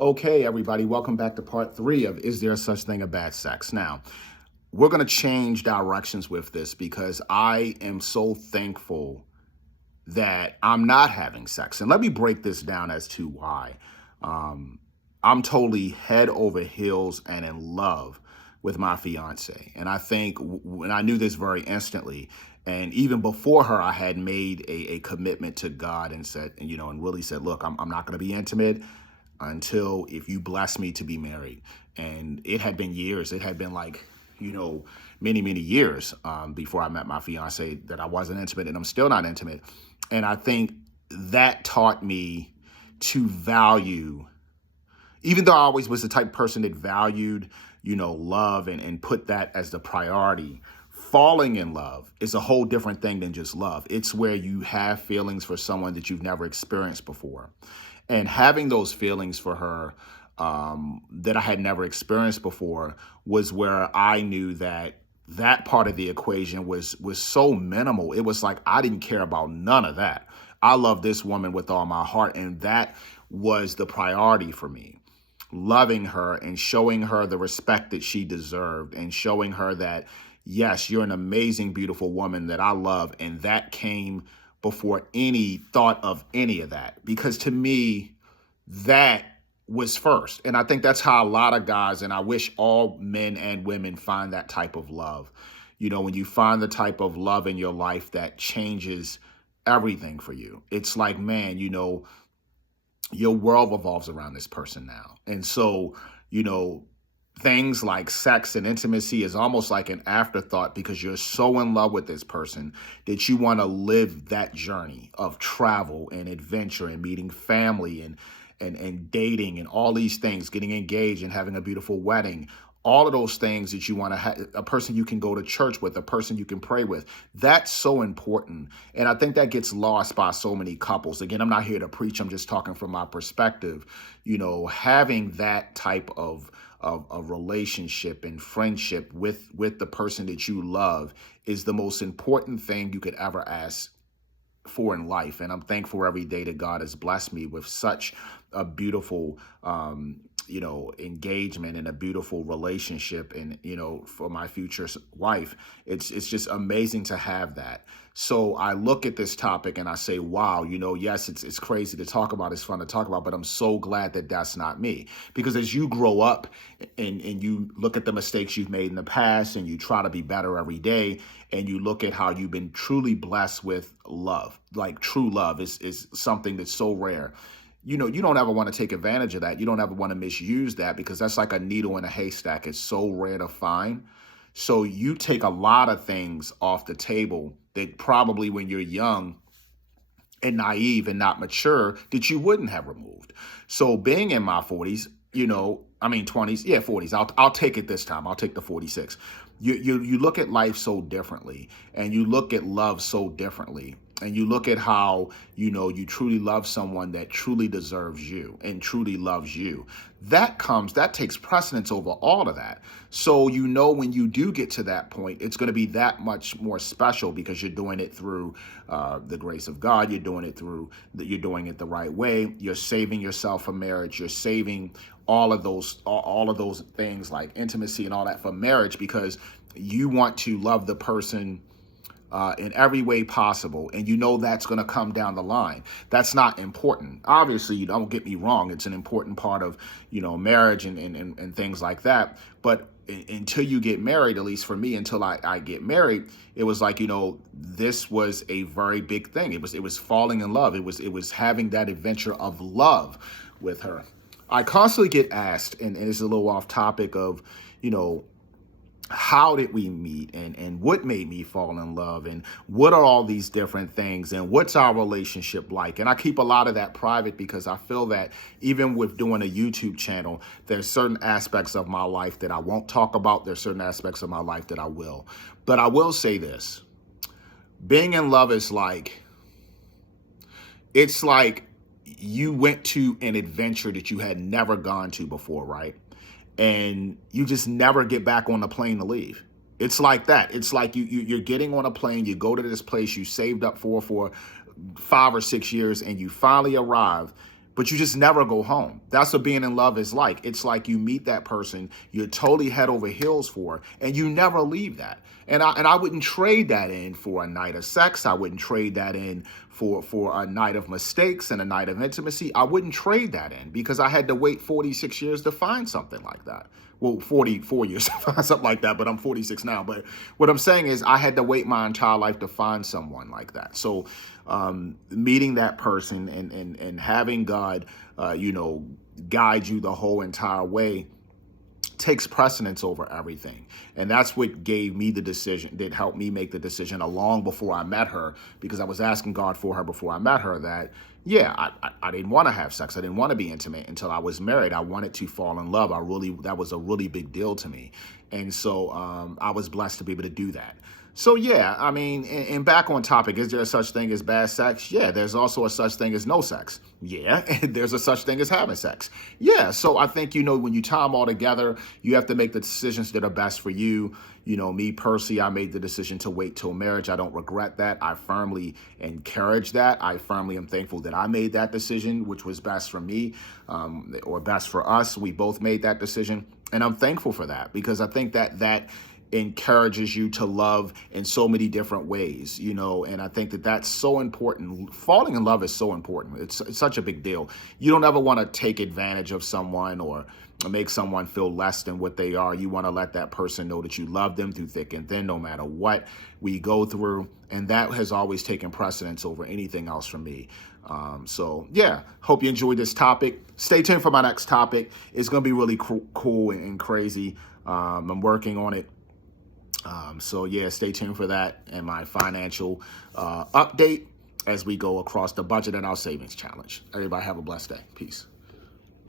Okay, everybody, welcome back to part three of Is There Such Thing as Bad Sex? Now, we're going to change directions with this because I am so thankful that I'm not having sex. And let me break this down as to why. Um, I'm totally head over heels and in love with my fiance. And I think when I knew this very instantly, and even before her, I had made a commitment to God and said, and really said, look, I'm not going to be intimate until if you bless me to be married. And it had been years. It had been like, many, many years before I met my fiance that I wasn't intimate, and I'm still not intimate. And I think that taught me to value, even though I always was the type of person that valued, love and put that as the priority. Falling in love is a whole different thing than just love. It's where you have feelings for someone that you've never experienced before. And having those feelings for her that I had never experienced before was where I knew that part of the equation was so minimal. It was like I didn't care about none of that. I love this woman with all my heart, and that was the priority for me. Loving her and showing her the respect that she deserved and showing her that, yes, you're an amazing, beautiful woman that I love. And that came before any thought of any of that, because to me, that was first. And I think that's how a lot of guys, and I wish all men and women find that type of love. When you find the type of love in your life that changes everything for you, it's like, man, your world revolves around this person now. And so, things like sex and intimacy is almost like an afterthought because you're so in love with this person that you want to live that journey of travel and adventure and meeting family and dating and all these things, getting engaged and having a beautiful wedding. All of those things that you want to have, a person you can go to church with, a person you can pray with. That's so important. And I think that gets lost by so many couples. Again, I'm not here to preach. I'm just talking from my perspective. Having that type of relationship and friendship with the person that you love is the most important thing you could ever ask for in life. And I'm thankful every day that God has blessed me with such a beautiful engagement and a beautiful relationship. And, for my future wife, it's just amazing to have that. So I look at this topic and I say, wow, yes, it's crazy to talk about. It's fun to talk about, but I'm so glad that that's not me. Because as you grow up and you look at the mistakes you've made in the past and you try to be better every day, and you look at how you've been truly blessed with love, like true love is something that's so rare. You don't ever want to take advantage of that. You don't ever want to misuse that because that's like a needle in a haystack. It's so rare to find. So you take a lot of things off the table that probably when you're young and naive and not mature that you wouldn't have removed. So being in my 40s, 20s, 40s. I'll take it this time. I'll take the 46. You look at life so differently, and you look at love so differently. And you look at how, you truly love someone that truly deserves you and truly loves you. That takes precedence over all of that. So, when you do get to that point, it's going to be that much more special because you're doing it through the grace of God. You're doing it the right way. You're saving yourself for marriage. You're saving all of those things like intimacy and all that for marriage because you want to love the person in every way possible. And that's going to come down the line. That's not important. Obviously, you don't get me wrong. It's an important part of, marriage and things like that. But until you get married, at least for me, until I get married, it was like, this was a very big thing. It was falling in love. It was having that adventure of love with her. I constantly get asked, and it's a little off topic of, how did we meet and what made me fall in love and what are all these different things and what's our relationship like? And I keep a lot of that private because I feel that even with doing a YouTube channel, there's certain aspects of my life that I won't talk about. There's certain aspects of my life that I will. But I will say this. Being in love is it's like you went to an adventure that you had never gone to before, right? And you just never get back on the plane to leave. It's like that. It's like you're getting on a plane, you go to this place you saved up for 5 or 6 years, and you finally arrive, but you just never go home. That's what being in love is like. It's like you meet that person, you're totally head over heels for, and you never leave that. And I wouldn't trade that in for a night of sex. I wouldn't trade that in for a night of mistakes and a night of intimacy. I wouldn't trade that in because I had to wait 46 years to find something like that. Well, 44 years to find something like that, but I'm 46 now. But what I'm saying is I had to wait my entire life to find someone like that. So meeting that person and having God, guide you the whole entire way takes precedence over everything. And that's what gave me the decision, that helped me make the decision long before I met her, because I was asking God for her before I met her that, yeah, I didn't want to have sex. I didn't want to be intimate until I was married. I wanted to fall in love. That was a really big deal to me. And so I was blessed to be able to do that. So, yeah, I mean, and back on topic, is there a such thing as bad sex? Yeah, there's also a such thing as no sex. Yeah, and there's a such thing as having sex. Yeah, so I think, when you tie them all together, you have to make the decisions that are best for you. Me personally, I made the decision to wait till marriage. I don't regret that. I firmly encourage that. I firmly am thankful that I made that decision, which was best for me, or best for us. We both made that decision. And I'm thankful for that, because I think that encourages you to love in so many different ways, and I think that that's so important. Falling in love is so important. It's such a big deal. You don't ever want to take advantage of someone or make someone feel less than what they are. You want to let that person know that you love them through thick and thin, no matter what we go through. And that has always taken precedence over anything else for me. So yeah, hope you enjoyed this topic. Stay tuned for my next topic. It's going to be really cool and crazy. I'm working on it. So yeah, stay tuned for that and my financial update as we go across the budget and our savings challenge. Everybody have a blessed day. Peace.